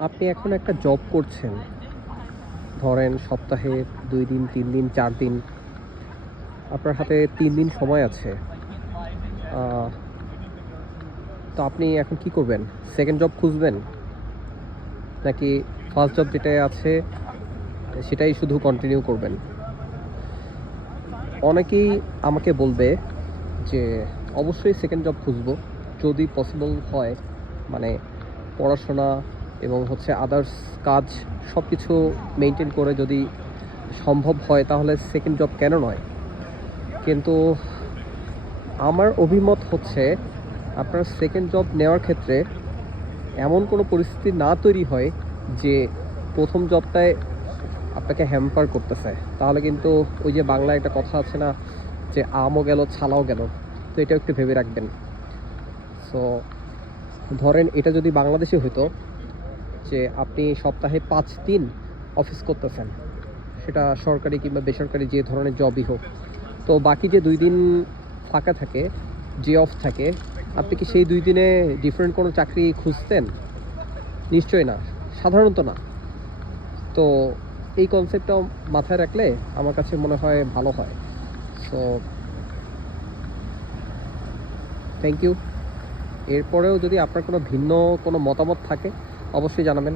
আপনি এখন একটা জব করছেন। ধরেন সপ্তাহে ২ দিন, ৩ দিন, ৪ দিন। আপনার হাতে ৩ দিন সময় আছে। আ তো আপনি এখন কি করবেন? সেকেন্ড জব খুঁজবেন? নাকি ফার্স্ট জব যেটাই আছে সেটাই শুধু কন্টিনিউ করবেন? অনেকেই আমাকে বলবে যে, "অবশ্যই সেকেন্ড জব খুঁজবো। যদি পসিবল হয়।" মানে পড়াশোনা এবং হচ্ছে আদার্স কাজ সবকিছু মেইনটেইন করে যদি সম্ভব হয় তাহলে সেকেন্ড জব কেন নয়? কিন্তু আমার অভিমত হচ্ছে আপনার সেকেন্ড জব নেওয়ার ক্ষেত্রে এমন কোনো পরিস্থিতি না তৈরি হয় যে ১ম জবটায় আপনাকে হ্যাম্পার করতেছে। তাহলে কিন্তু ওই যে বাংলায় একটা কথা আছে না যে, "আমও গেল, ছালাও গেল।" তো এটাও একটু ভেবে রাখবেন। সো ধরেন এটা যদি বাংলাদেশে হইতো যে আপনি সপ্তাহে ৫ দিন অফিস করতেছেন। সেটা সরকারি কিংবা বেসরকারি যে ধরনের জবই হোক। তো বাকি যে ২ দিন ফাঁকা থাকে, যে অফ থাকে, আপনি কি সেই ২ দিনে ডিফারেন্ট কোনো চাকরি খুঁজতেন? নিশ্চয়ই না। সাধারণত না। তো এই কনসেপ্টটাও মাথায় রাখলে আমার কাছে মনে হয় ভালো হয়। So thank you. এরপরেও যদি আপনার কোনো ভিন্ন কোনো মতামত থাকে অবশ্যই জানাবেন।